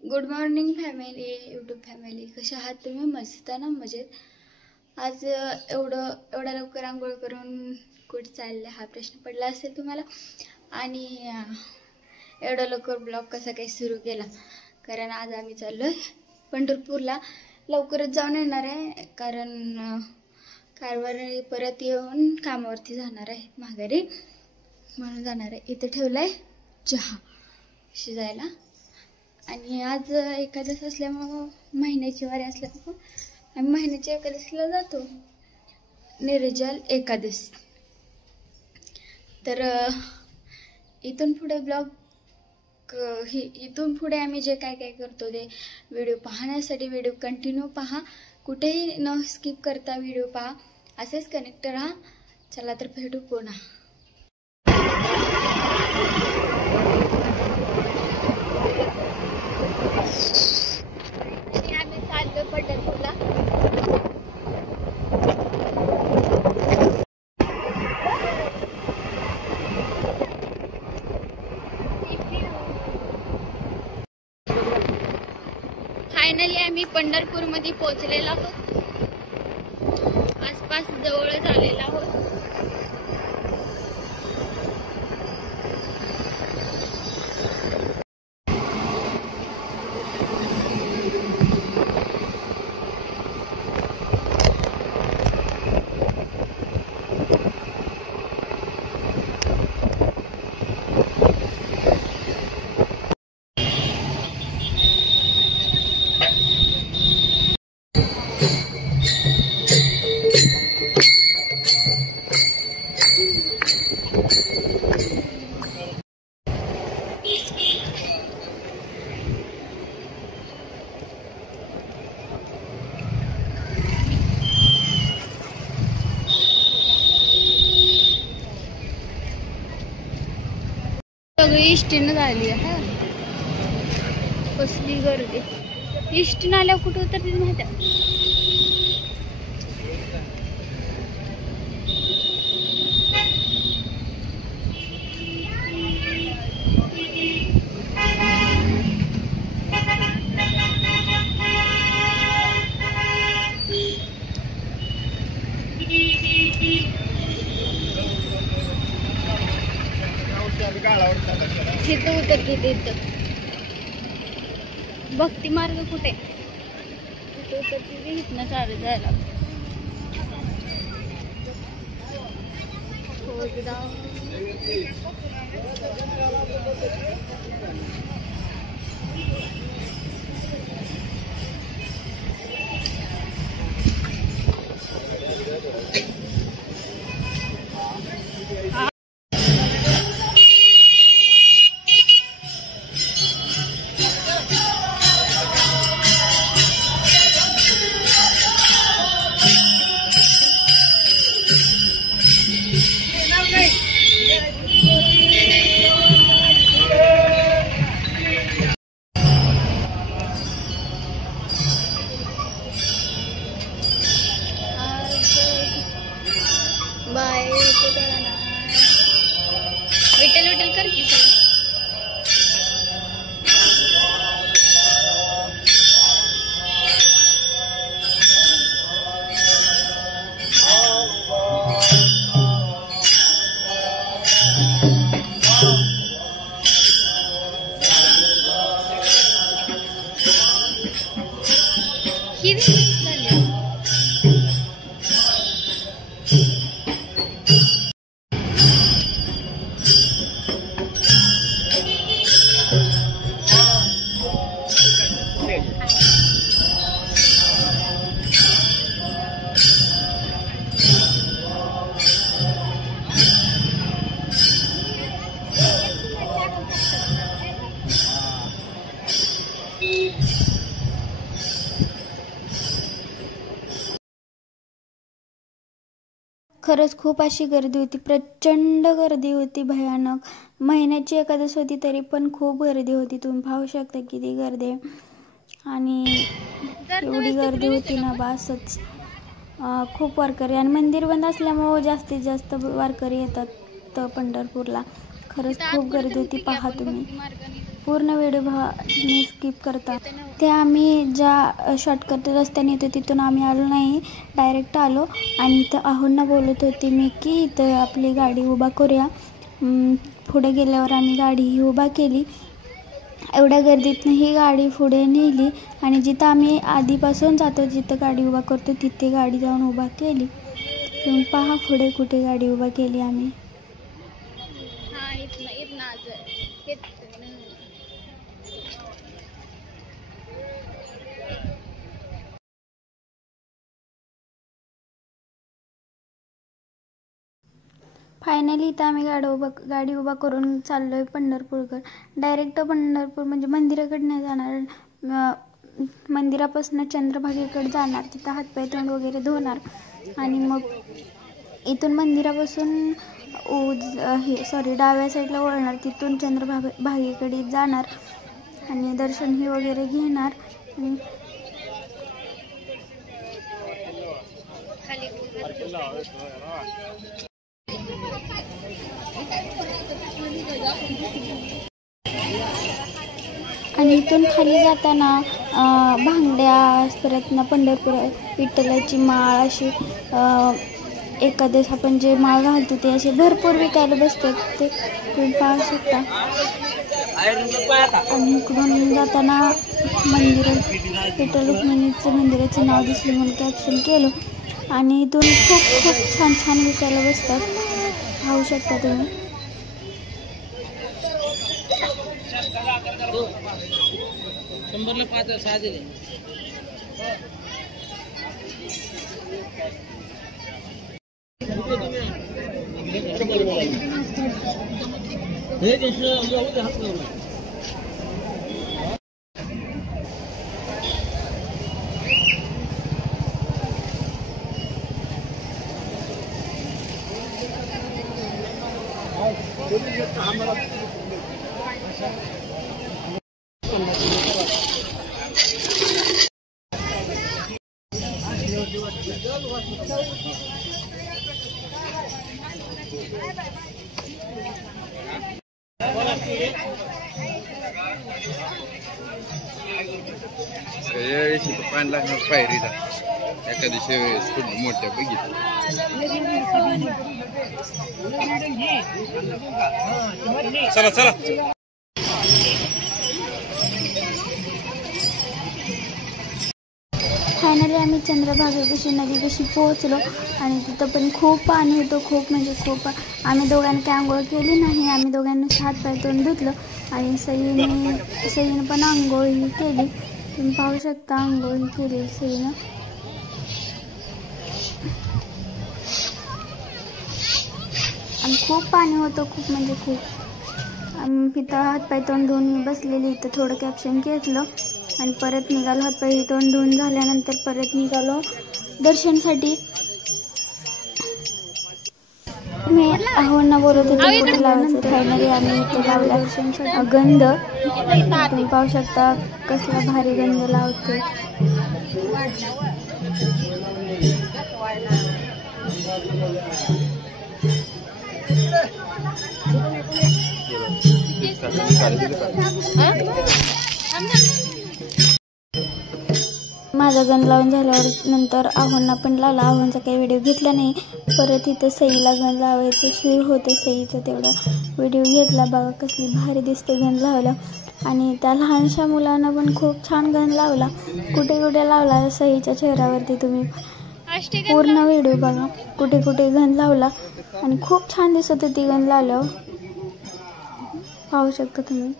Good morning family, YouTube family. कशा आहात तुम्ही? मस्त ना? मजेत. आज एवढ्या लवकर आंघोळ करून कुठे चालले हा प्रश्न पडला असेल तुम्हाला. आणि एवढा लवकर ब्लॉग कसा काही सुरू केला, कारण आज आम्ही चाललोय पंढरपूरला. लवकरच जाऊन येणार आहे, कारण कारवार परत येऊन कामावरती जाणार आहे माघारी, म्हणून जाणार आहे. इथे ठेवलाय चहा शिजायला. आणि आज एकादश असल्यामुळं, महिन्याची वारी असल्यामुळं आम्ही महिन्याच्या एकादशीला जातो, निर्जल एकादश. तर इथून पुढे इथून पुढे आम्ही जे काय काय करतो ते व्हिडिओ पाहण्यासाठी व्हिडिओ कंटिन्यू पहा, कुठेही न स्किप करता व्हिडिओ पहा, असेच कनेक्ट राहा. चला तर भेटू पुन्हा. आम्ही चाललो पंढरपूरला. फायनली आम्ही पंढरपूरमध्ये पोहोचलेलो आहोत. आसपास जवळ झालेला आहोत. सगळी इष्टीनं झाली आहे. कसली गर्दी. इष्टीनं आल्यावर कुठं उतरते माहिती आहे? तिथं उतरते. तिथं भक्ती मार्ग कुठे? तिथं उतरते. इथनं चालत जायला. बाय विठ्ठल विठ्ठल कर की. खरंच खूप अशी गर्दी होती, प्रचंड गर्दी होती, भयानक. महिन्याची एकादश होती तरी पण खूप गर्दी होती. तुम्ही पाहू शकता किती गर्दी आहे. आणि एवढी गर्दी होती ना, बासच. खूप वारकरी, आणि मंदिर बंद असल्यामुळे जास्तीत जास्त वारकरी येतात पंढरपूरला. खरंच खूप गर्दी होती. पहा तुम्ही. पूर्ण व्हिडिओ मी स्किप करता. ते आम्ही ज्या शॉर्टकट रस्त्याने येतो तिथून आम्ही आलो नाही, डायरेक्ट आलो. आणि इथं आहोंना बोलत होती मी की इथं आपली गाडी उभा करूया. पुढे गेल्यावर आम्ही गाडी ही उभा केली. एवढ्या गर्दीतनं ही गाडी पुढे नेली आणि जिथं आम्ही आधीपासून जातो जिथं गाडी उभा करतो तिथे गाडी जाऊन उभा केली. तुम्ही पहा पुढे कुठे गाडी उभा केली आम्ही. फायनली इथं आम्ही गाडी उभा करून चाललो आहे पंढरपूरकडे. डायरेक्ट पंढरपूर म्हणजे मंदिराकडे नाही जाणार, मंदिरापासून चंद्रभागेकडे जाणार. तिथं हातपाय तोंड वगैरे धुणार आणि मग इथून मंदिरापासून डाव्या साईडला वळणार. तिथून चंद्रभागेकडे जाणार आणि दर्शन वगैरे घेणार. आणि इथून खाली जाताना भांगड्या, परत ना पंढरपूर विठ्ठलाची माळ, अशी एखादे आपण जे माळ घालतो ते असे भरपूर विकायला बसतात, ते तुम्ही पाहू शकता. आणि इकडून जाताना मंदिर, विठ्ठल रुक्मिणीचं मंदिराचं नाव दिसलं म्हणून कॅप्शन केलं. आणि इथून खूप खूप छान छान विकायला बसतात, पाहू शकता तुम्ही. पाणी लागणार पायरीला एका दिवशी मोठ्या बघितलं. चला चला. फायनली आम्ही चंद्रभागेपाशी नदीपाशी पोहोचलो आणि तिथं पण खूप पाणी होतं, खूप म्हणजे खूप. आम्ही दोघांनी काय आंघोळ केली नाही, आम्ही दोघांनी हातपाय तोंड धुतलं आणि सईनं पण आंघोळ ही केली. तुम्ही पाहू शकता आंघोळ ही केली सईनं. आणि खूप पाणी होतं, खूप म्हणजे खूप. तिथं हातपाय तोंड धुवून मी बसलेली, इथं थोडं कॅप्शन घेतलं आणि परत निघालो. हातपाय तोंड धुवून झाल्यानंतर परत निघालो दर्शनसाठी. मी आहोंना बोलत होते कुठे लावायचं. फायनली आम्ही इथे लावला गंध. तुम्ही पाहू शकता कसला भारी गंध लावतो. माझा गंध लावून झाल्यावर नंतर आहोंना पण लावला. आहोंचा काही व्हिडिओ घेतला नाही. परत इथं सईला गंध लावायचं सुरू होतं, सईचं तेवढा व्हिडिओ घेतला. बघा कसली भारी दिसते गंध लावला. आणि त्या लहानशा मुलांना पण खूप छान गंध लावला. कुठे कुठे लावला सईच्या चेहऱ्यावरती तुम्ही पूर्ण व्हिडिओ बघा. कुठे कुठे गंध लावला आणि खूप छान दिसत होती गंध लावल्यावर, पाहू शकता तुम्ही.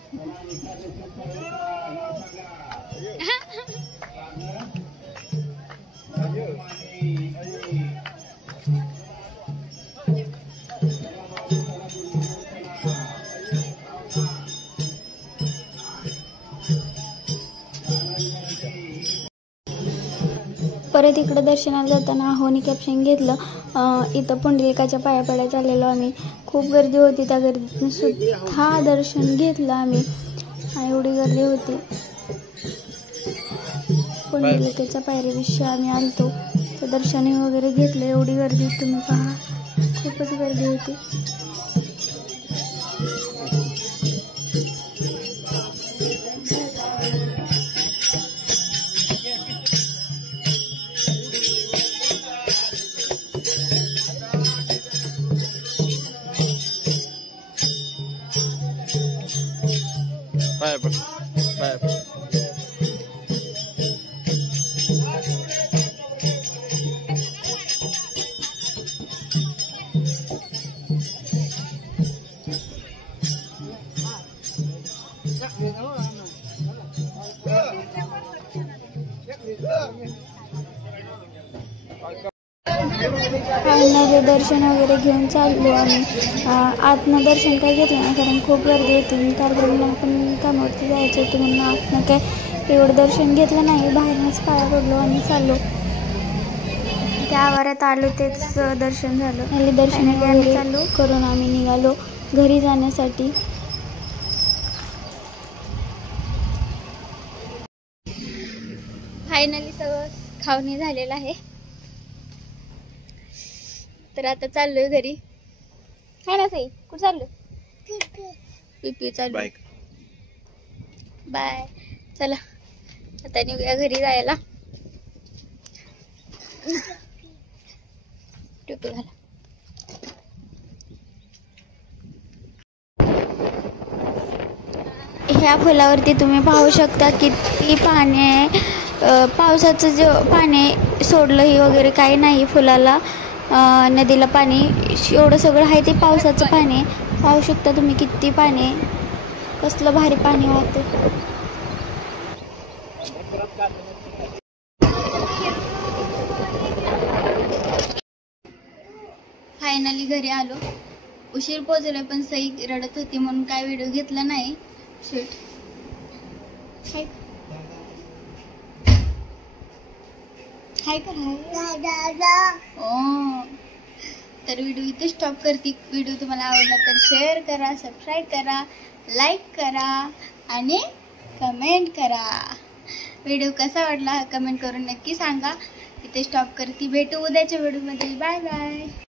परत इकडे दर्शनाला जाताना आहोनी कॅप्शन घेतलं. इथं पुंडलिकाच्या पाया पडायला चाललेलो आम्ही. खूप गर्दी होती, त्या गर्दीतून सुद्धा दर्शन घेतलं आम्ही. एवढी गर्दी होती. पुंडलिकाच्या पायरीविषयी आम्ही आलतो, तर दर्शन वगैरे घेतलं. एवढी गर्दी तुम्ही पहा, खूपच गर्दी होती. Bye bye bye. फायनली दर्शन वगैरे घेऊन चाललो आम्ही. आतनं दर्शन काय घेतलं नाही कारण खूप गर्दी होती. कारण पण कामावरती जायचं होतं म्हणून आतनं काय एवढं दर्शन घेतलं नाही. बाहेरनंच पाया पडलो आणि चाललो. त्या आवारात आलो तेच दर्शन झालं. दर्शन वगैरे चाललो करून आम्ही निघालो घरी जाण्यासाठी. फायनली सगळं खावणी झालेलं आहे. तर आता चाललोय घरी. काय ना साई कुठं चाललो? पिपी चाललो. बाय. चला आता निघूया घरी जायला. टोपी घाला. ह्या फुलावरती तुम्ही पाहू शकता किती पाणी आहे. पावसाचं जे पाणी सोडलंही वगैरे काही नाही फुलाला. नदीला पाणी एवढं सगळं आहे ते पावसाचं पाणी. पाहू शकता तुम्ही किती पाणी आहे. कसलं भारी पाणी वाहतं. फायनली घरी आलो. उशीर पोहोचले पण सई रडत होती म्हणून काय व्हिडिओ घेतला नाही. शूट हाय का तर व्हिडिओ इथे स्टॉप करते. व्हिडिओ तुम्हाला आवडला तर शेअर करा, सबस्क्राईब करा, लाईक करा आणि कमेंट करा. व्हिडिओ कसा वाटला कमेंट करून नक्की सांगा. इथे स्टॉप करते. भेटू उद्याच्या व्हिडिओमध्ये. Bye bye.